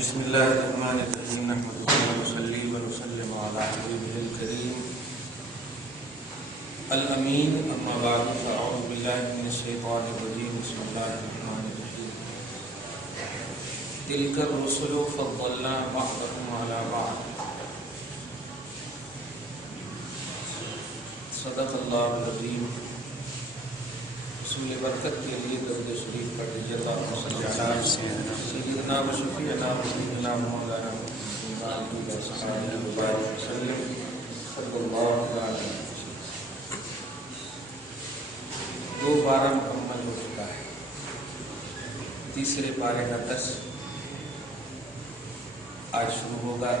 بسم الله الرحمن الرحيم نحمده ونصلي ونسلم على حبيبه الكريم الأمين أما بعد فأعوذ بالله من الشيطان الرجيم بسم الله الرحمن الرحيم تلك الرسل فضلنا بعضهم على بعض صدق الله العظيم رسول برکت کے لیے درود شریف پڑھ لیجیے اللہم صلی علی سیدنا و شفیعنا و سیدنا مولانا محمد صلی اللہ علیہ وسلم صلی اللہ علیہ وسلم. 2 پارہ مکمل ہو چکا ہے. تیسرے پارے کا 10 آج شروع ہوگا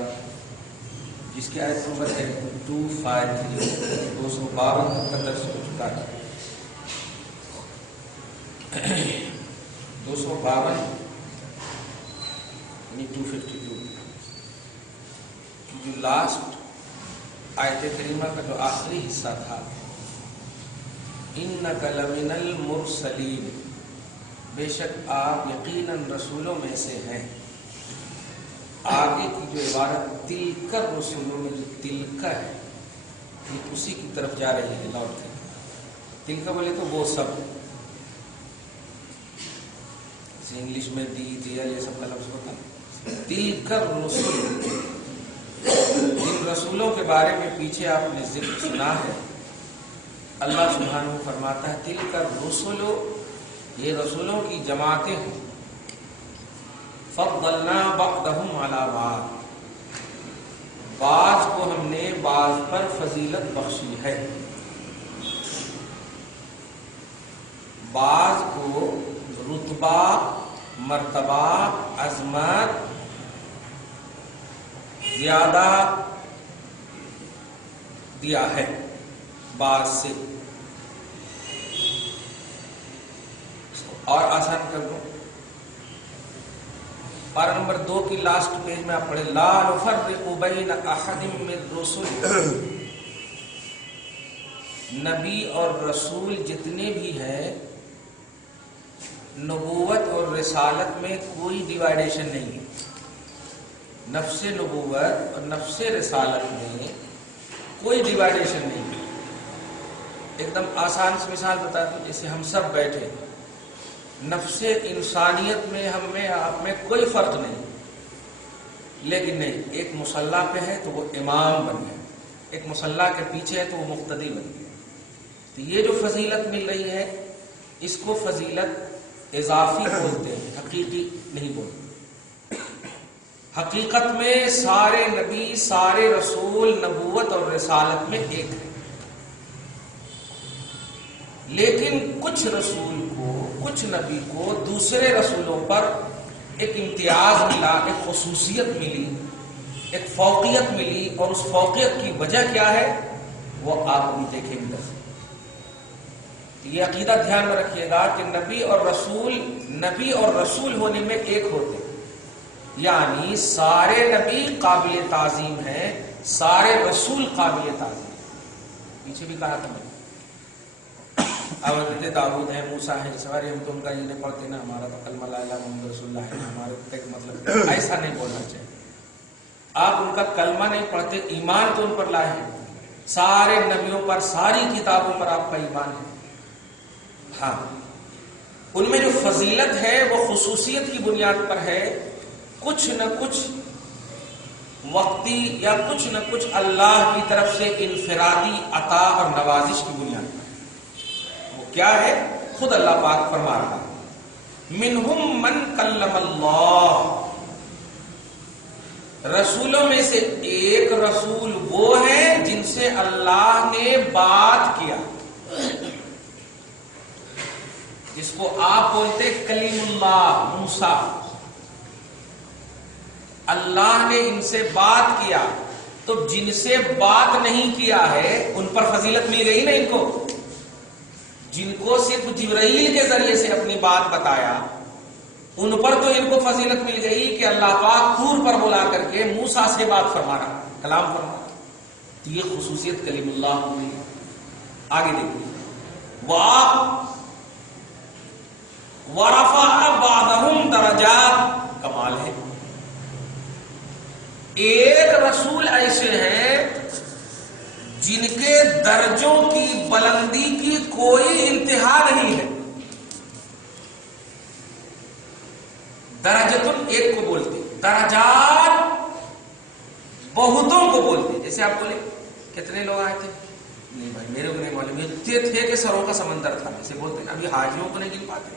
جس کی آیت نمبر ہے 253. 252 تک کا درس ہو چکا ہے. 252 یعنی 252 جو لاسٹ آیت کریمہ کا جو آخری حصہ تھا اِنَّكَ لَمِنَ الْمُرْسَلِينَ، بے شک آپ یقیناً رسولوں میں سے ہیں. آگے کی جو عبارت تِلْكَ رسولوں میں جو تِلْكَ ہے یہ اسی کی طرف جا رہی ہے. لوٹ کے تِلْكَ بولے تو وہ سب، انگلش میں ڈیل یہ سب کا لفظ ہوتا ہے. تِلْكَ الرُّسُلُ، جن رسولوں کے بارے میں پیچھے آپ نے ذکر سنا ہے، اللہ سبحانہ فرماتا ہے تِلْكَ الرُّسُلُ، یہ رسولوں کی جماعتیں ہیں. فَضَّلْنَا بَعْضَهُمْ عَلَى بَعْضٍ، بعض کو ہم نے بعض پر فضیلت بخشی ہے. بعض کو رتبہ، مرتبہ، عظمت زیادہ دیا ہے بعض سے. اور آسان کر دو، پارہ نمبر 2 کی لاسٹ پیج میں آپ پڑھیں لا نفرق بین احد من الرسل، نبی اور رسول جتنے بھی ہیں نبوت اور رسالت میں کوئی ڈیوائیڈیشن نہیں ہے. نفس نبوت اور نفس رسالت میں کوئی ڈیوائیڈیشن نہیں ہے. ایک دم آسان سی مثال بتا دوں، جیسے ہم سب بیٹھے، نفس انسانیت میں ہم میں آپ میں کوئی فرق نہیں، لیکن نہیں، ایک مصلی پہ ہے تو وہ امام بن گیا، ایک مصلی کے پیچھے ہے تو وہ مقتدی بن گیا. تو یہ جو فضیلت مل رہی ہے اس کو فضیلت اضافی بولتے ہیں، حقیقی نہیں بولتے. حقیقت میں سارے نبی، سارے رسول نبوت اور رسالت میں ایک ہے، لیکن کچھ رسول کو، کچھ نبی کو دوسرے رسولوں پر ایک امتیاز ملا، ایک خصوصیت ملی، ایک فوقیت ملی، اور اس فوقیت کی وجہ کیا ہے وہ آپ بھی دیکھیں گے. یہ عقیدہ دھیان میں رکھیے گا کہ نبی اور رسول ہونے میں ایک ہوتے ہیں، یعنی سارے نبی قابل تعظیم ہیں، سارے رسول قابل تعظیم. پیچھے بھی کہا تھا میں، اب حضرت داؤد ہیں، موسیٰ ہیں، سوارے ہم تو ان کا یہ نہیں پڑھتے نا، ہمارا تو کلمہ لا الہ محمد رسول اللہ ہے، ہمارے تک مطلب ایسا نہیں بولنا چاہیے. آپ ان کا کلمہ نہیں پڑھتے، ایمان تو ان پر لائے ہیں. سارے نبیوں پر، ساری کتابوں پر آپ کا ایمان ہے. ہاں، ان میں جو فضیلت ہے وہ خصوصیت کی بنیاد پر ہے، کچھ نہ کچھ وقتی یا کچھ نہ کچھ اللہ کی طرف سے انفرادی عطا اور نوازش کی بنیاد پر. وہ کیا ہے؟ خود اللہ پاک فرما رہا ہے منہم من کلم اللہ، رسولوں میں سے ایک رسول وہ ہیں جن سے اللہ نے بات کیا، جس کو آپ بولتے کلیم اللہ، موسیٰ. اللہ نے ان سے بات کیا، تو جن سے بات نہیں کیا ہے ان پر فضیلت مل گئی نا. ان کو، جن کو صرف جبرائیل کے ذریعے سے اپنی بات بتایا، ان پر تو ان کو فضیلت مل گئی کہ اللہ پاک طور پر بلا کر کے موسیٰ سے بات فرما رہا، کلام فرما رہا. تو یہ خصوصیت کلیم اللہ ہوئی. آگے دیکھیے وَرَفَعَ بَعْضَهُمْ دَرَجَاتٍ، کمال ہے. ایک رسول ایسے ہیں جن کے درجوں کی بلندی کی کوئی انتہا نہیں ہے. درجتن ایک کو بولتے، درجات بہتوں کو بولتے. جیسے آپ بولے کتنے لوگ آئے تھے؟ نہیں بھائی میرے کو نہیں معلوم، اتنے تھے کہ سروں کا سمندر تھا. جیسے بولتے ہیں ابھی حاجیوں کو نہیں گن پاتے،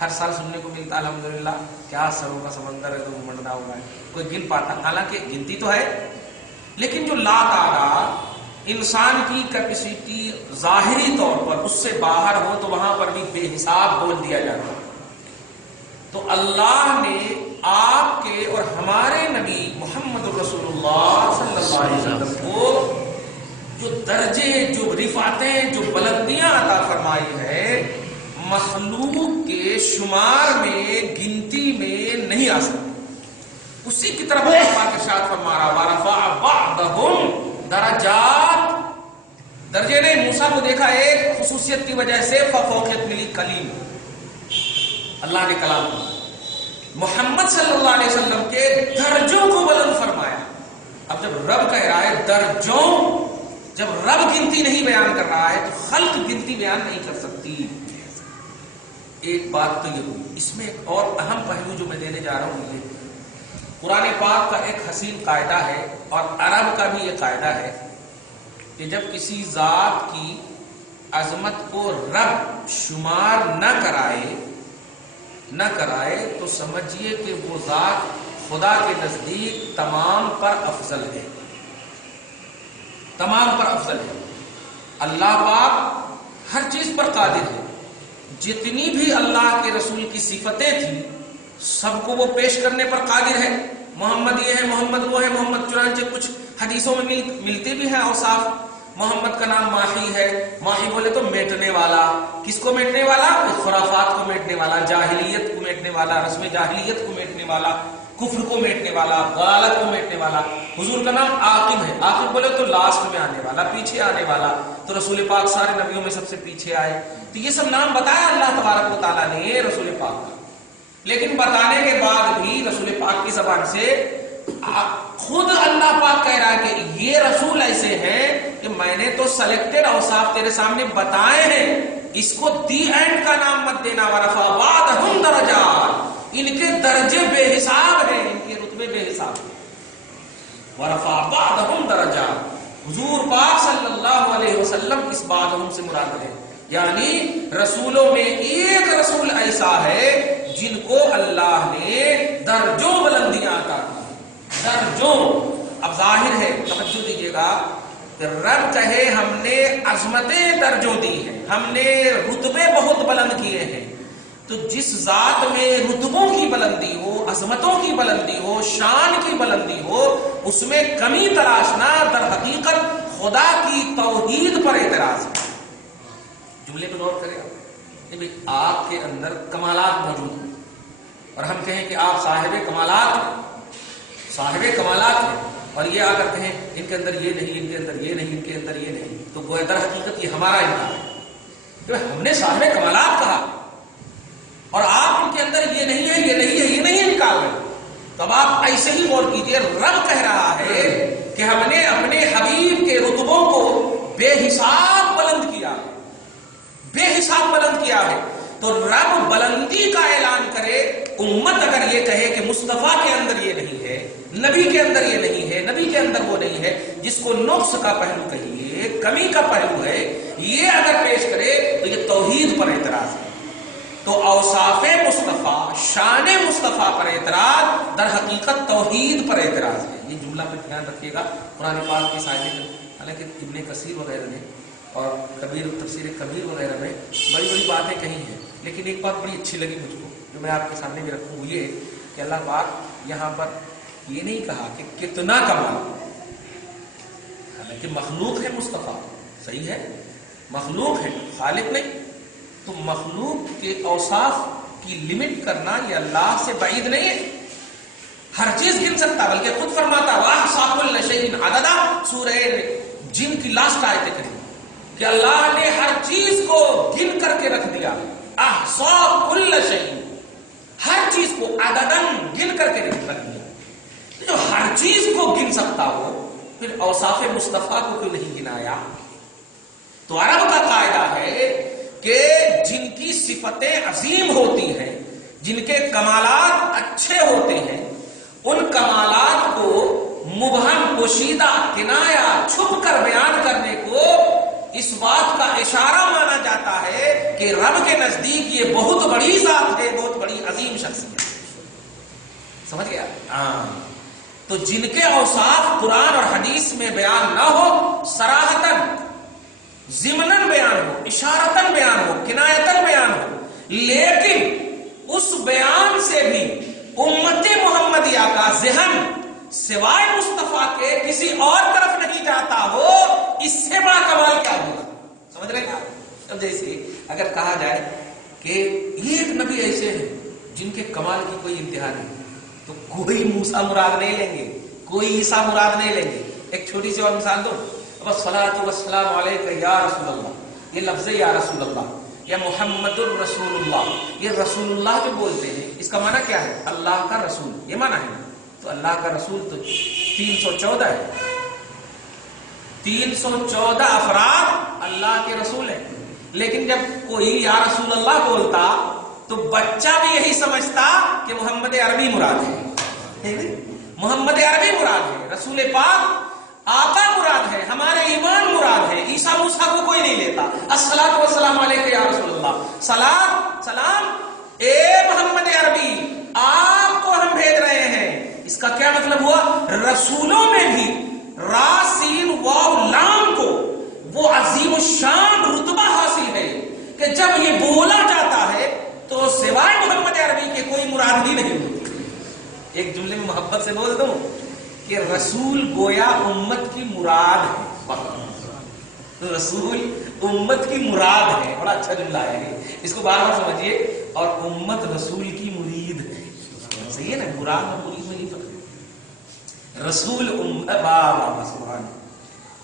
ہر سال سننے کو ملتا الحمدللہ کیا سروں کا سمندر ہے تو منڈا ہوا ہے، کوئی گن پاتا. حالانکہ گنتی تو ہے، لیکن جو لا تعالی انسان کی کیپیسٹی ظاہری طور پر اس سے باہر ہو تو وہاں پر بھی بے حساب بول دیا جاتا ہے. تو اللہ نے آپ کے اور ہمارے نبی محمد رسول اللہ صلی اللہ علیہ وسلم کو جو درجے، جو رفعتیں، جو بلندیاں عطا فرمائی ہے، مخلوق کے شمار میں، گنتی میں نہیں آ سکتی. اسی کی طرف پاک ارشاد فرما رہا ورفع بعضهم درجات. درجے نے موسیٰ کو دیکھا ایک خصوصیت کی وجہ سے فوقیت ملی، کلیم، اللہ نے کلام کیا. محمد صلی اللہ علیہ وسلم کے درجوں کو بلند فرمایا. اب جب رب کہہ رہا ہے درجوں، جب رب گنتی نہیں بیان کر رہا ہے تو خلق گنتی بیان نہیں کر سکتی. ایک بات تو یہ ہوئی. اس میں ایک اور اہم پہلو جو میں دینے جا رہا ہوں، یہ قرآن پاک کا ایک حسین قاعدہ ہے اور عرب کا بھی یہ قاعدہ ہے کہ جب کسی ذات کی عظمت کو رب شمار نہ کرائے تو سمجھیے کہ وہ ذات خدا کے نزدیک تمام پر افضل ہے. تمام پر افضل ہے. اللہ پاک ہر چیز پر قادر ہے. جتنی بھی اللہ کے رسول کی صفتیں تھیں سب کو وہ پیش کرنے پر قادر ہے. محمد یہ ہے، محمد وہ ہے، محمد چنانچہ کچھ حدیثوں میں ملتے بھی ہیں اوصاف. محمد کا نام ماہی ہے. ماہی بولے تو میٹنے والا. کس کو میٹنے والا؟ خرافات کو میٹنے والا، جاہلیت کو میٹنے والا، رسم جاہلیت کو میٹنے والا، کفر کو میٹنے والا، غالت کو میٹنے والا. حضور کا نام عاقب ہے. عاقب بولے تو لاسٹ میں آنے والا، پیچھے آنے والا. تو رسول پاک سارے نبیوں میں سب سے پیچھے آئے. تو یہ سب نام بتایا اللہ تبارک و تعالیٰ نے رسول پاک کا. لیکن بتانے کے بعد بھی رسول پاک کی زبان سے خود اللہ پاک کہہ رہا ہے کہ یہ رسول ایسے ہیں کہ میں نے تو سلیکٹڈ اوصاف تیرے سامنے بتائے ہیں، اس کو دی اینڈ کا نام مت دینا. ورفع بعضهم درجات، ان کے درجے بے حساب ہیں، ان کے رتبے بے حساب ہیں. ورفع بعضهم درجات. حضور پاک صلی اللہ علیہ وسلم اس بعضهم سے مراد ہے، یعنی رسولوں میں ایک رسول ایسا ہے جن کو اللہ نے درجوں بلندیاں عطا کی. درجوں. اب ظاہر ہے، توجہ دیجیے گا، کہ رب کہے ہم نے عظمتیں درجوں دی ہیں، ہم نے رتبے بہت بلند کیے ہیں. تو جس ذات میں رتبوں کی بلندی ہو، عظمتوں کی بلندی ہو، شان کی بلندی ہو، اس میں کمی تلاشنا در حقیقت خدا کی توحید پر اعتراض ہے. جملے کو نوٹ کریں آپ کے اندر کمالات موجود ہیں اور ہم کہیں کہ آپ صاحب کمالات ہیں، اور یہ آ کر کہیں ان کے اندر یہ نہیں، ان کے اندر یہ نہیں، ان کے اندر یہ نہیں، تو گویا در حقیقت یہ ہمارا انکار ہے کہ ہم نے صاحب کمالات کہا اور آپ ان کے اندر یہ نہیں ہے، یہ نہیں ہے، یہ نہیں نکال رہے. تو اب آپ ایسے ہی غور کیجیے، رب کہہ رہا ہے کہ ہم نے اپنے حبیب کے رتبوں کو بے حساب بلند کیا ہے، بے حساب بلند کیا ہے. تو رب بلندی کا اعلان کرے، امت اگر یہ کہے کہ مصطفیٰ کے اندر یہ نہیں ہے، نبی کے اندر یہ نہیں ہے، نبی کے اندر وہ نہیں ہے، جس کو نقص کا پہلو کہیے، کمی کا پہلو ہے، یہ اگر پیش کرے تو یہ توحید پر اعتراض ہے. تو اوصاف مصطفیٰ، شان مصطفیٰ پر اعتراض در حقیقت توحید پر اعتراض ہے. یہ جملہ پہ دھیان رکھیے گا. قرآن پاک کی سائنس میں حالانکہ ابن کثیر وغیرہ نے اور کبیر تفسیر کبیر وغیرہ میں بڑی بڑی باتیں کہی ہیں، لیکن ایک بات بڑی اچھی لگی مجھ کو جو میں آپ کے سامنے بھی رکھوں، وہ یہ کہ اللہ پاک یہاں پر یہ نہیں کہا کہ کتنا کمال، حالانکہ مخلوق ہے مصطفیٰ، صحیح ہے، مخلوق ہے، خالق نہیں. تو مخلوق کے اوصاف کی لمٹ کرنا یہ اللہ سے بعید نہیں ہے. ہر چیز گن سکتا، بلکہ خود فرماتا وَأَحْصَىٰ كُلَّ شَيْءٍ عَدَدًا، سورہ جن کی لاسٹ آیت کری کہ اللہ نے ہر چیز کو گن کر کے رکھ دیا. احصاء كُلَّ شَيْءٍ، ہر چیز کو عدداً گن کر کے رکھ دیا. جو ہر چیز کو گن سکتا ہو پھر اوصاف مصطفیٰ کو کیوں نہیں گنایا؟ تو عرب کا قاعدہ ہے کہ جن کی صفتیں عظیم ہوتی ہیں، جن کے کمالات اچھے ہوتے ہیں، ان کمالات کو مبہم، پوشیدہ، کنایا، چھپ کر بیان کرنے کو اس بات کا اشارہ مانا جاتا ہے کہ رب کے نزدیک یہ بہت بڑی ذات ہے، بہت بڑی عظیم شخصیت ہے۔ سمجھ گیا؟ ہاں۔ تو جن کے اوصاف قرآن اور حدیث میں بیان نہ ہو، صراحتاً، ضمناً بیان ہو، اشارتاً بیان ہو، کنایتاً بیان ہو، لیکن اس بیان سے بھی امت محمدیہ کا ذہن سوائے مصطفیٰ کے کسی اور طرف نہیں جاتا ہو، اس سے بڑا کمال کیا ہوگا؟ سمجھ رہے ہیں؟ اب جیسے اگر کہا جائے کہ ایک نبی ایسے ہیں جن کے کمال کی کوئی انتہا نہیں، تو کوئی موسیٰ مراد نہیں لیں گے، کوئی عیسیٰ مراد نہیں لیں گے۔ ایک چھوٹی سی اور مثال دو، والصلاۃ والسلام علیک یا رسول اللہ، یہ لفظ یا رسول اللہ یا محمد الرسول اللہ، یہ رسول اللہ جو بولتے ہیں اس کا معنی کیا ہے؟ اللہ کا رسول، یہ معنی ہے۔ تو اللہ کا رسول تو 314 ہے، 314 افراد اللہ کے رسول ہیں، لیکن جب کوئی یا رسول اللہ بولتا تو بچہ بھی یہی سمجھتا کہ محمد عربی مراد ہے، محمد عربی مراد ہے، رسول پاک آقا مراد ہے، ہمارے ایمان مراد ہے، عیسیٰ موسیٰ کو کوئی نہیں لیتا۔ الصلاۃ والسلام علیک یا رسول اللہ، سلام اے محمد عربی، آپ کو ہم بھیج رہے ہیں۔ اس کا کیا مطلب ہوا؟ رسولوں میں بھی را سین واو لام کو وہ عظیم الشان رتبہ حاصل ہے کہ جب یہ بولا جاتا ہے تو سوائے محمد عربی کے کوئی مراد ہی نہیں ہوتی۔ ایک جملے میں محبت سے بول دوں کہ رسول گویا امت کی مراد ہے، رسول امت کی مراد ہے۔ بڑا اچھا جملہ ہے، اس کو بار بار سمجھیے۔ اور امت رسول کی مرید ہے، صحیح ہے نا؟ مراد اور مرید میں نہیں فرق، رسول سبحان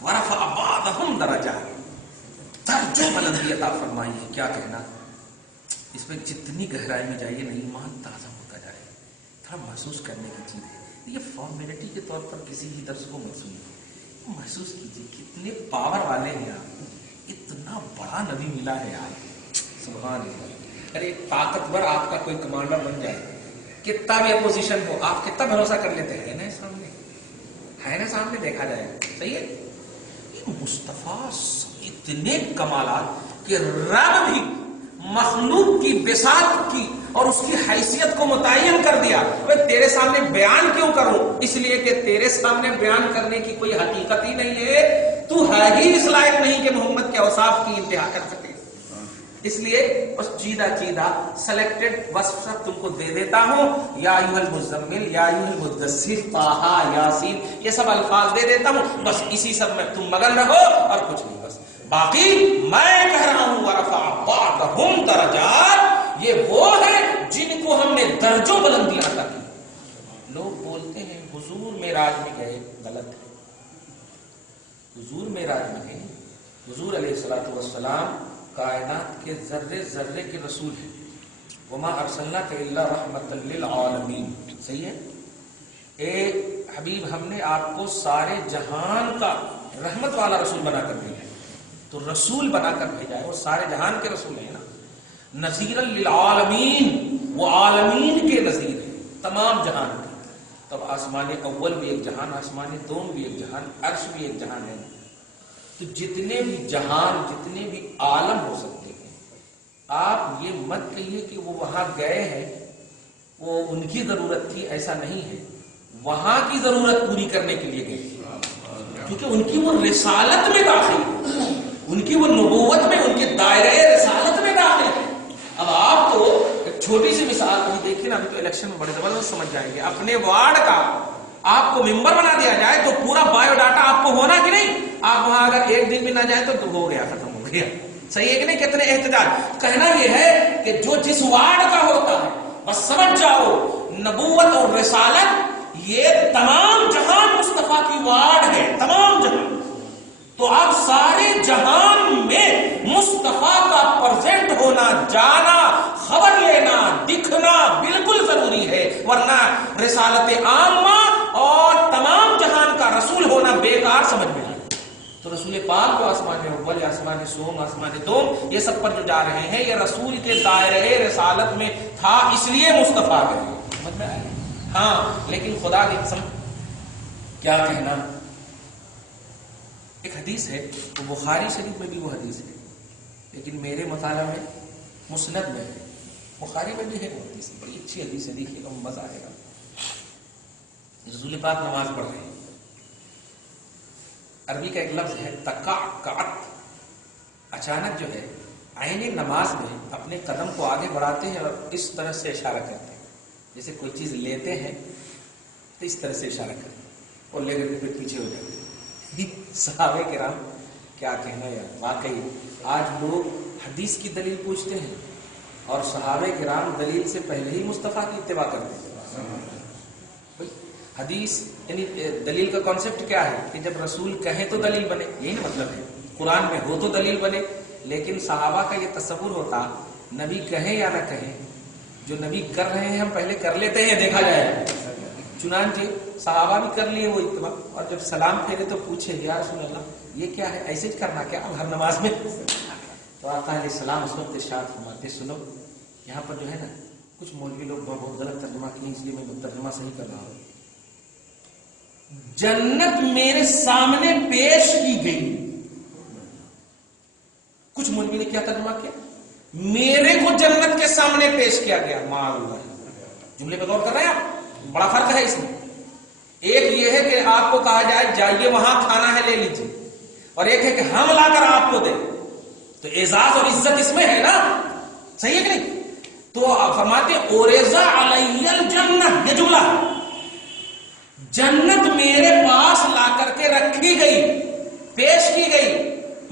ورفع بعضهم درجات، درجوں بلندی عطا فرمائی ہے۔ کیا کہنا، اس میں جتنی گہرائی میں جائیے نا ایمان تازہ ہوتا جائے، تھوڑا محسوس کرنے کی چیز ہے۔ یہ فارمیلٹی کے طور پر کسی ہی درس کو مت سنیے، محسوس کیجیے کتنے پاور والے ہیں آپ، اتنا بڑا نبی ملا ہے آپ، سبحان اللہ۔ ارے طاقتور آپ کا کوئی کمانڈر بن جائے، کتنا بھی اپوزیشن ہو، آپ کتنا بھروسہ کر لیتے ہیں نا سامنے، ہے نا سامنے، دیکھا جائے، صحیح ہے۔ یہ مصطفیٰ اتنے کمالات کہ رب بھی مخلوق کی بساط کی اور اس کی حیثیت کو متعین کر دیا۔ میں تیرے سامنے بیان کیوں کروں؟ اس لیے کہ تیرے سامنے بیان کرنے کی کوئی حقیقت ہی نہیں ہے، تو ہے ہی اس لائق نہیں کہ محمد کے اوصاف کی انتہا کر سکے، اس لیے بس چیدہ سلیکٹڈ وصف سب تم کو دے دیتا ہوں، یا ایھا المزمل، یا ایھا المدثر، طٰہٰ، یاسین، یہ سب الفاظ دے دیتا ہوں، بس اسی سب میں تم مگن رہو اور کچھ نہیں۔ بس باقی میں کہہ رہا ہوں ورفع بعضهم درجات، یہ وہ ہے جن کو ہم نے درجوں بلندیاں عطا کی۔ لوگ بولتے ہیں حضور معراج میں گئے، غلط ہے۔ حضور معراج میں گئے، حضور علیہ الصلوۃ والسلام کائنات کے ذرے ذرے کے رسول ہیں، وما ارسلناک الا رحمۃ للعالمین، صحیح ہے۔ اے حبیب، ہم نے آپ کو سارے جہان کا رحمت والا رسول بنا کر بھیجا ہے، تو رسول بنا کر بھیجا ہے، وہ سارے جہان کے رسول ہیں نا۔ نذیرا للعالمین، وہ عالمین کے نذیر ہیں، تمام جہان کے۔ تب آسمان اول بھی ایک جہان، آسمان دوم بھی ایک جہان، عرش بھی ایک جہان ہے۔ تو جتنے بھی جہان، جتنے بھی عالم ہو سکتے ہیں، آپ یہ مت کہیے کہ وہ وہاں گئے ہیں، وہ ان کی ضرورت تھی، ایسا نہیں ہے، وہاں کی ضرورت پوری کرنے کے لیے گئے، کیونکہ ان کی وہ رسالت میں داخل ہے، ان کی وہ نبوت میں، ان کے دائرے رسالت میں داخل ہے۔ اب آپ تو ایک چھوٹی سی مثال ابھی دیکھیے نا، ابھی تو الیکشن میں بڑے زبردست سمجھ جائیں گے، اپنے وارڈ کا آپ کو ممبر بنا دیا جائے تو پورا بایو ڈاٹا آپ کو ہونا کہ نہیں؟ آپ وہاں اگر ایک دن بھی نہ جائیں تو ہو گیا، ختم ہو گیا، صحیح ہے کہ نہیں؟ کتنے احتجاج۔ کہنا یہ ہے کہ جو جس وارڈ کا ہوتا ہے، بس سمجھ جاؤ نبوت اور رسالت یہ تمام جہان مصطفیٰ کی وارڈ ہے، تمام جہان۔ تو اب سارے جہان میں مصطفیٰ کا پرزینٹ ہونا، جانا، خبر لینا، دکھنا بالکل ضروری ہے، ورنہ رسالت عامہ اور کار سمجھ میں آئے. تو رسول پاک جو آسمان اول، آسمان سوم، آسمان دوم، یہ سب پر جو جا رہے ہیں یہ رسول کے دائرے رسالت میں تھا، اس لیے مصطفیٰ گئے. سمجھ میں آئے؟ ہاں لیکن خدا کی قسم کیا کہنا. ایک حدیث ہے وہ بخاری شریف میں بھی وہ حدیث ہے، لیکن میرے مطالعہ میں مسند میں ہے. بخاری میں بھی ہے وہ حدیث، بڑی اچھی حدیث ہے، دیکھیے گا مزہ آئے گا. رسول پاک نماز پڑھ رہے ہیں، عربی کا ایک لفظ ہے تقعقعت. اچانک جو ہے عین نماز میں اپنے قدم کو آگے بڑھاتے ہیں اور اس طرح سے اشارہ کرتے ہیں، جیسے کوئی چیز لیتے ہیں تو اس طرح سے اشارہ کرتے ہیں اور لے کر کے پھر پیچھے ہو جاتے ہیں. صحابہ کرام کیا کہنا یار، واقعی آج لوگ حدیث کی دلیل پوچھتے ہیں اور صحابہ کرام دلیل سے پہلے ہی مصطفیٰ کی اتباع کرتے ہیں. حدیث یعنی دلیل کا کانسیپٹ کیا ہے کہ جب رسول کہیں تو دلیل بنے، یہی نا مطلب ہے. قرآن میں ہو تو دلیل بنے، لیکن صحابہ کا یہ تصور ہوتا نبی کہیں یا نہ کہیں، جو نبی کر رہے ہیں ہم پہلے کر لیتے ہیں، دیکھا جائے. چنانچہ صحابہ بھی کر لیے وہ اتباع، اور جب سلام پھیرے تو پوچھے یا رسول اللہ یہ کیا ہے، ایسے ہی کرنا کیا ہر نماز میں؟ تو آقا علیہ السلام اس وقت ارشاد فرماتے سنو. یہاں پر جو ہے نا کچھ مولوی لوگ بہت غلط ترجمہ کیے، اس لیے میں ترجمہ صحیح کر رہا ہوں. جنت میرے سامنے پیش کی گئی. کچھ مولوی نے کیا ترجمہ کیا، میرے کو جنت کے سامنے پیش کیا گیا. معلوم جملے پہ غور کر رہے ہیں آپ؟ بڑا فرق ہے اس میں. ایک یہ ہے کہ آپ کو کہا جائے جائیے وہاں کھانا ہے لے لیجیے، اور ایک ہے کہ ہم لا کر آپ کو دیں. تو اعزاز اور عزت اس میں ہے نا، صحیح ہے کہ نہیں؟ تو آپ فرماتے اوریزا علی الجنت، یہ جملہ جنت میرے پاس لا کر کے رکھی گئی، پیش کی گئی.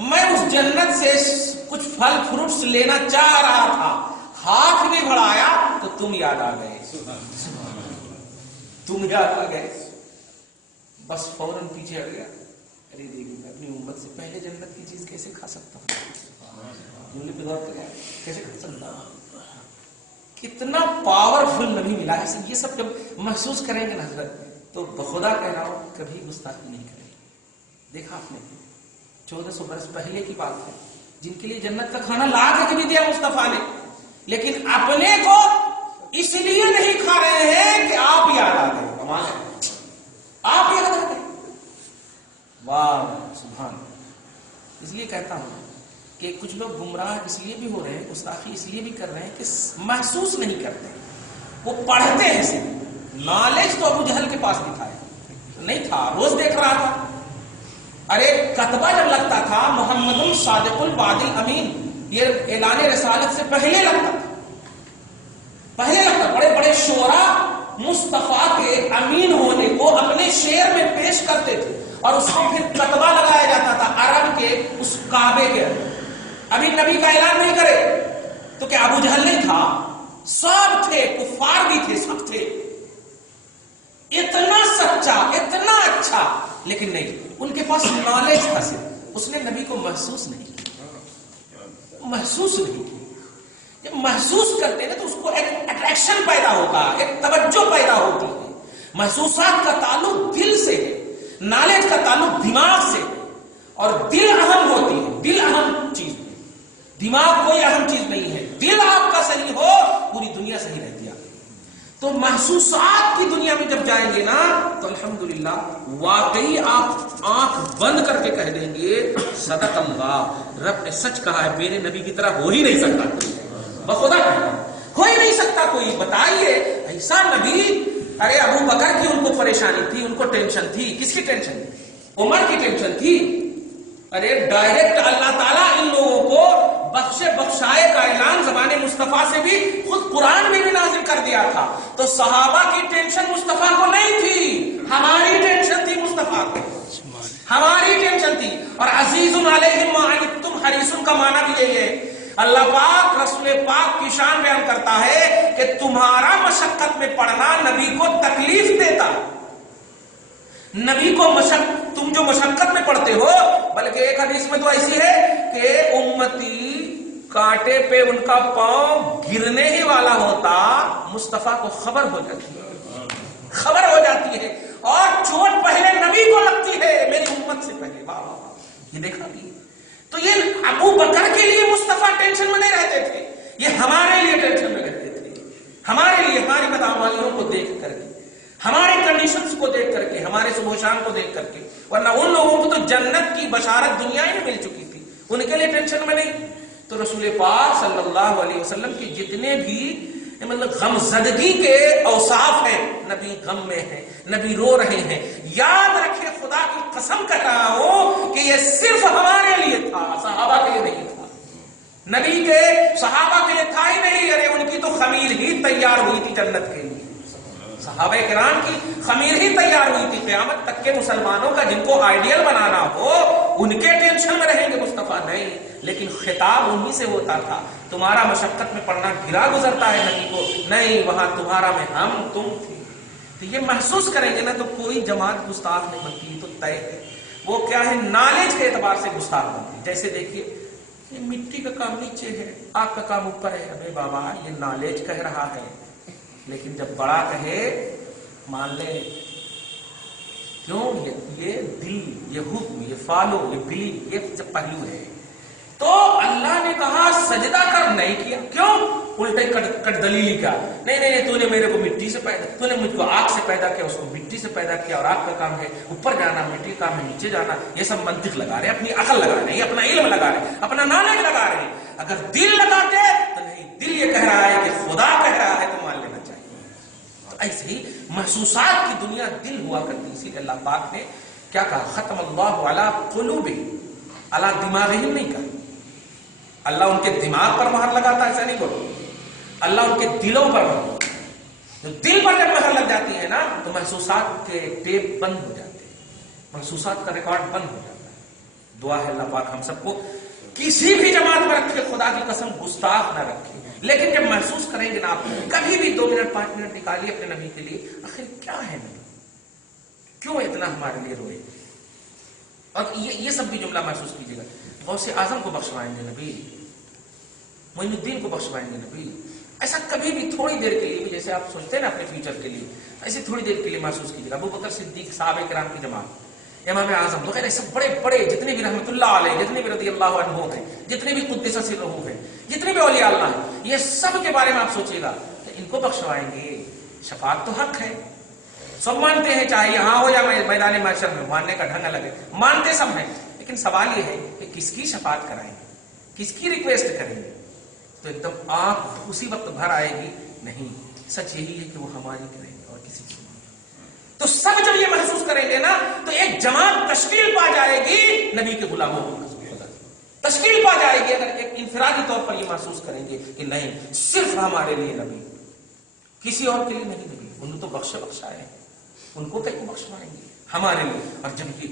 میں اس جنت سے کچھ پھل فروٹس لینا چاہ رہا تھا، ہاتھ بھی بڑھایا تو تم یاد آ گئے. تم یاد آ گئے، بس فوراً پیچھے ہٹ گیا. ارے دیکھیے اپنی امت سے پہلے جنت کی چیز کیسے کھا سکتا ہوں، کیسے کھا سکتا ہوں. کتنا پاورفل نبی ملا ہے. یہ سب جب محسوس کریں گے نا حضرت تو بخدا کہہ رہا ہوں کبھی گستاخی نہیں کریں. دیکھا آپ نے 1400 برس پہلے کی بات ہے، جن کے لیے جنت کا کھانا لا کے بھی دیا مصطفیٰ نے، لیکن اپنے کو اس لیے نہیں کھا رہے ہیں کہ آپ یاد آ گئے. کمال ہے، آپ یاد آ گئے. واہ سبحان. اس لیے کہتا ہوں کہ کچھ لوگ گمراہ اس لیے بھی ہو رہے ہیں، گستاخی اس لیے بھی کر رہے ہیں کہ محسوس نہیں کرتے. وہ پڑھتے ہیں صرف. نالج تو ابو جہل کے پاس بھی تھا نہیں تھا، روز دیکھ رہا تھا. ارے کتبہ جب لگتا تھا محمد الصادق الوعد الامین، یہ اعلان رسالت سے پہلے لگتا تھا. بڑے بڑے شعراء مصطفیٰ کے امین ہونے کو اپنے شعر میں پیش کرتے تھے، اور اس کو پھر کتبہ لگایا جاتا تھا عرب کے اس کعبے کے اندر. ابھی نبی کا اعلان نہیں کرے تو کیا ابو جہل نہیں تھا؟ سب تھے، کفار بھی تھے، سب تھے. اتنا سچا، اتنا اچھا، لیکن نہیں، ان کے پاس نالج تھا صرف. اس نے نبی کو محسوس نہیں کیا. محسوس نہیں کیا. جب محسوس کرتے ہیں تو اس کو ایک اٹریکشن پیدا ہوتا ہے، ایک توجہ پیدا ہوتی ہے. محسوسات کا تعلق دل سے ہے، نالج کا تعلق دماغ سے، اور دل اہم ہوتی ہے. دل اہم چیز ہے، دماغ کوئی اہم چیز نہیں ہے. دل آپ کا صحیح ہو پوری دنیا صحیح رہتی ہے. تو محسوسات کی دنیا میں جب جائیں گے نا تو الحمدللہ واقعی آپ آنکھ بند کر کے کہہ دیں گے صدق اللہ، رب نے سچ کہا ہے، میرے نبی کی طرح ہو ہی نہیں سکتا کوئی. بخدا ہو ہی نہیں سکتا کوئی. بتائیے ایسا نبی. ارے ابو بکر کی ان کو پریشانی تھی، ان کو ٹینشن تھی. کس کی ٹینشن؟ عمر کی ٹینشن تھی. ارے ڈائریکٹ اللہ تعالیٰ ان لوگوں کو بخشائے کا اعلان زبان مصطفیٰ سے بھی خود قرآن میں بھی نازل کر دیا تھا. تو صحابہ کی ٹینشن مصطفیٰ کو نہیں تھی، ہماری ٹینشن تھی مصطفیٰ کو، ہماری ٹینشن تھی. اور عزیز علیہ ما عنتم حریص کا معنی بھی یہی ہے. اللہ پاک رسول پاک کی شان بیان کرتا ہے کہ تمہارا مشقت میں پڑنا نبی کو تکلیف دیتا. نبی کو تم جو مشقت میں پڑھتے ہو، بلکہ ایک حدیث میں تو ایسی ہے کہ امتی کانٹے پہ ان کا پاؤں گرنے ہی والا ہوتا، مصطفیٰ کو خبر ہو جاتی ہے، خبر ہو جاتی ہے. اور چوٹ پہلے نبی کو لگتی ہے، میری امت یہ دیکھا بھی. تو یہ ابو بکر کے لیے مصطفیٰ ٹینشن میں نہیں رہتے تھے, یہ ہمارے لیے ٹینشن میں رہتے تھے, ہمارے لیے, ہماری بدعمالیوں کو دیکھ کر کے, ہمارے کنڈیشنز کو دیکھ کر کے, ہمارے صبح و شام کو دیکھ کر کے. ورنہ ان لوگوں کو تو جنت کی بشارت دنیا ہی میں مل چکی تھی, ان کے لیے ٹینشن میں نہیں. تو رسول پاک صلی اللہ علیہ وسلم کے جتنے بھی مطلب غم زدگی کے اوصاف ہیں, نبی غم میں ہیں, نبی رو رہے ہیں. یاد رکھے, خدا کی قسم کہہ رہا ہوں کہ یہ صرف ہمارے لیے تھا, صحابہ کے لیے نہیں تھا. نبی کے صحابہ کے لیے تھا ہی نہیں, ارے ان کی تو خمیر ہی تیار ہوئی تھی جنت کے لیے. صحابہ کرام کی خمیر ہی تیار ہوئی تھی. قیامت تک کے مسلمانوں کا جن کو آئیڈیل بنانا ہو ان کے ٹینشن میں رہیں گے مصطفیٰ نہیں, لیکن خطاب انہی سے ہوتا تھا. تمہارا مشقت میں پڑنا گرا گزرتا ہے نبی کو, نہیں وہاں تمہارا میں ہم تم تھے. تو یہ محسوس کریں گے نا تو کوئی جماعت گستاخ نہیں بنتی, تو طے ہے. وہ کیا ہے, نالج کے اعتبار سے گستاخ بنتی. جیسے دیکھیے, یہ مٹی کا کام نیچے ہے, آگ کا کام اوپر ہے. ابے بابا یہ نالج کہہ رہا ہے, لیکن جب بڑا کہے مان لے. کیوں, یہ دل, یہ حکم, یہ فالو, یہ بلیو, یہ جب پہلو ہے. تو اللہ نے کہا سجدہ کر, نہیں کیا. کیوں, الٹے کٹ دلیلی کیا, نہیں تو نے میرے کو مٹی سے پیدا, تو نے مجھ کو آگ سے پیدا کیا, اس کو مٹی سے پیدا کیا, اور آگ کا کام ہے اوپر جانا, مٹی کا کام ہے نیچے جانا. یہ سب منطق لگا رہے, اپنی عقل لگا رہے, اپنا علم لگا رہے, اپنا نالج لگا رہے. اگر دل لگاتے تو نہیں, دل یہ کہہ رہا ہے کہ خدا کہہ رہا ہے تو مان لینا چاہیے. تو ایسے ہی محسوسات کی دنیا دل ہوا کرتی. اسی لیے اللہ پاک نے کیا کہا, ختم اللہ علی قلوبہم, علی دماغہم نہیں کہا. اللہ ان کے دماغ پر مہر لگاتا, ایسا نہیں بولو, اللہ ان کے دلوں پر مہر. جو دل پر جب مہر لگ جاتی ہے نا تو محسوسات کے ٹیپ بند ہو جاتے ہیں, محسوسات کا ریکارڈ بند ہو جاتا ہے. دعا ہے اللہ پاک ہم سب کو کسی بھی جماعت میں رکھے, خدا کی قسم گستاخ نہ رکھے. لیکن جب محسوس کریں گے نا آپ, کبھی بھی 2 منٹ 5 منٹ نکالیے اپنے نبی کے لیے, آخر کیا ہے نبی, کیوں اتنا ہمارے لیے روئے. اور یہ سب بھی جملہ محسوس کیجیے گا. غوث اعظم کو بخشوائیں گے نبی, معین الدین کو بخشوائیں گے نبی. ایسا کبھی بھی تھوڑی دیر کے لیے بھی, جیسے آپ سوچتے ہیں نا اپنے فیوچر کے لیے, ایسے تھوڑی دیر کے لیے محسوس کیجیے گا. ابو بکر صدیق, صحابہ کرام کی جماعت, امام اعظم وغیرہ سب بڑے بڑے جتنے بھی رحمت اللہ علیہ, جتنے بھی رضی اللہ عنہ ہیں, جتنے بھی قدس سرہ ہیں, جتنے بھی اولیاء اللہ ہیں, یہ سب کے بارے میں آپ سوچیے گا کہ ان کو بخشوائیں گے. شفاعت تو حق ہے, سب مانتے ہیں, چاہے یہاں ہو یا میدان محشر میں, ماننے کا ڈھنگ الگ ہے, مانتے سب ہیں. لیکن سوال یہ ہے کہ کس کی شفاعت کرائیں گے, کس کی ریکویسٹ کریں گے. تو ایک دم آنکھ اسی وقت بھر آئے گی, نہیں, سچ یہی ہے کہ وہ ہماری کریں گے اور کسی کی. تو سب جب یہ محسوس کریں گے نا تو ایک جماعت تشکیل پا جائے گی نبی کے غلاموں کو, تشکیل پا جائے گی. اگر ایک انفرادی طور پر یہ محسوس کریں گے کہ نہیں, صرف ہمارے لیے نبی, کسی اور کے لیے نہیں نبی, انہوں تو بخشا ہے, ان کو کہیں بخشوائیں گے, ہمارے لیے. اور جب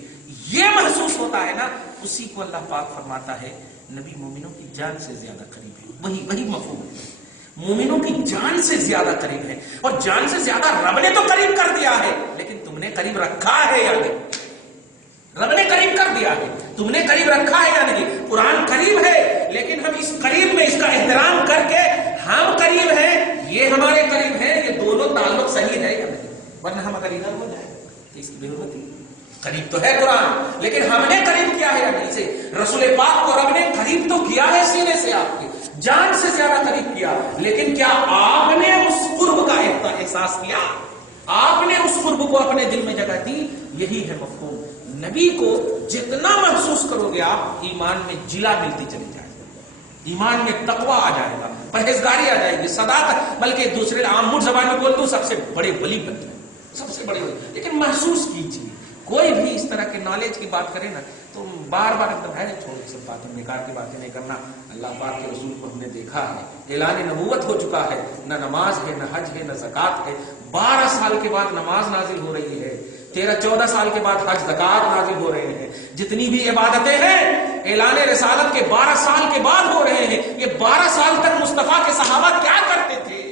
یہ محسوس ہوتا ہے نا, اسی کو اللہ پاک فرماتا ہے نبی مومنوں کی جان سے زیادہ قریب ہے. وہی مفہوم ہے, مومنوں کی جان سے زیادہ قریب ہے. اور جان سے زیادہ رب نے تو قریب کر دیا ہے, لیکن تم نے قریب رکھا ہے یا نہیں. رب نے قریب کر دیا ہے, تم نے قریب رکھا ہے یا نہیں. قرآن قریب ہے, لیکن ہم اس قریب میں اس کا احترام کر کے ہم قریب ہیں, یہ ہمارے قریب ہیں, یہ دونوں تعلق صحیح ہے یا نہیں. ورنہ ہم اگر ادھر ہو جائیں تو اس کی بے حرمتی. قریب تو ہے قرآن, لیکن ہم نے قریب کیا ہے یا نہیں سے. رسول پاک کو رب نے قریب تو کیا ہے, سینے سے آپ کے جان سے زیادہ قریب کیا, لیکن کیا آپ نے اس قرب کا احساس کیا, آپ نے اس قرب کو اپنے دل میں جگہ دی. یہی ہے مفہوم. نبی کو جتنا محسوس کرو گے آپ, ایمان میں جلا ملتی چلی جائے گی, ایمان میں تقویٰ آ جائے گا, پرہیزگاری آ جائے گی, صداقت, بلکہ دوسرے عام مٹ زبان میں بولتے ہوں سب سے بڑے ولی بن جائے, سب سے بڑے ولی. لیکن محسوس کیجیے, کوئی بھی اس طرح کے نالج کی بات کرے نا تو بار بار ایک دم ہے چھوڑ سب باتیں, بیکار کی باتیں نہیں کرنا. اللہ پاک کے رسول کو ہم نے دیکھا ہے, اعلان نبوت ہو چکا ہے, نہ نماز ہے, نہ حج ہے, نہ زکات ہے. 12 سال کے بعد نماز نازل ہو رہی ہے, 13-14 سال کے بعد حج زکات نازل ہو رہے ہیں. جتنی بھی عبادتیں ہیں اعلان رسالت کے 12 سال کے بعد ہو رہے ہیں. یہ 12 سال تک مصطفیٰ کے صحابہ کیا کرتے تھے,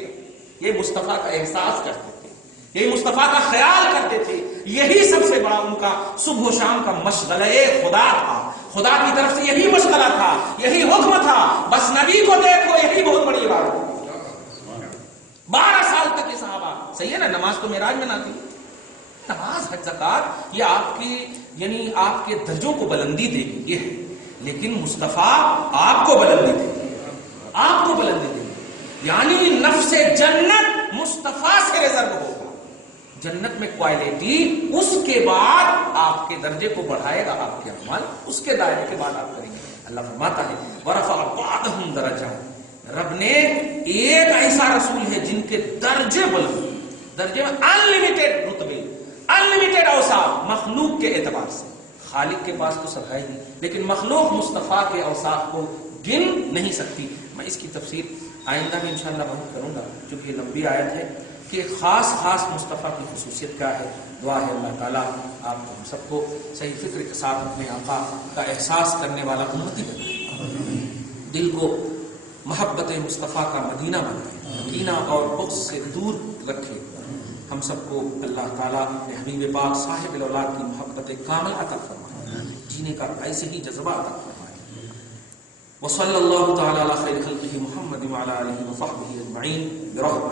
یہ مصطفیٰ کا احساس کرتے تھے, یہ مصطفیٰ کا خیال کرتے تھے. یہی سب سے بڑا ان کا صبح و شام کا مشغلہ خدا تھا. خدا کی طرف سے یہی مشغلہ تھا, یہی حکم تھا, بس نبی کو دیکھو, یہی بہت بڑی بات ہے. 12 سال تک یہ صحابہ, صحیح ہے نا, نماز تو معراج میں نہ تھی, نماز حج زکات یہ آپ کی یعنی آپ کے درجوں کو بلندی دے گی، یہ ہے، لیکن مصطفیٰ آپ کو بلندی دے گی، آپ کو بلندی دے گی، یعنی نفس جنت مصطفیٰ سے ریزرو ہوگا، جنت میں کوالٹی، اس کے بعد آپ کے درجے کو بڑھائے گا آپ کے اعمال، اس کے دائرے کے بعد آپ کریں گے۔ اللہ فرماتا ہے وَرَفَعَ بَعْضَهُمْ دَرَجَاتٍ، رب نے ایک ایسا رسول ہے جن کے درجے بلند، درجے میں انلمیٹڈ رتبے، انلمیٹڈ اوصاف مخلوق کے اعتبار سے، خالق کے پاس تو سب ہے ہی، لیکن مخلوق مصطفیٰ کے اوصاف کو گن نہیں سکتی۔ میں اس کی تفسیر آئندہ میں انشاءاللہ بیان کروں گا، چونکہ یہ لمبی آیت ہے کہ خاص مصطفیٰ کی خصوصیت کیا ہے۔ دعا ہے اللہ تعالیٰ آپ کو ہم سب کو صحیح فکر کے ساتھ اپنے آقا کا احساس کرنے والا امتی بنائے، دل کو محبت مصطفیٰ کا مدینہ بنائے، کینہ اور بغض سے دور رکھے، ہم سب کو اللہ تعالیٰ اپنے حبیب پاک صاحب الاولاد کی محبت کامل عطا فرمائے، جینے کا ایسے ہی جذبہ عطا فرمائے۔ وصلی اللہ تعالیٰ علی خیر خلقہ محمد وعلی آلہ وصحبہ اجمعین برحمتہ۔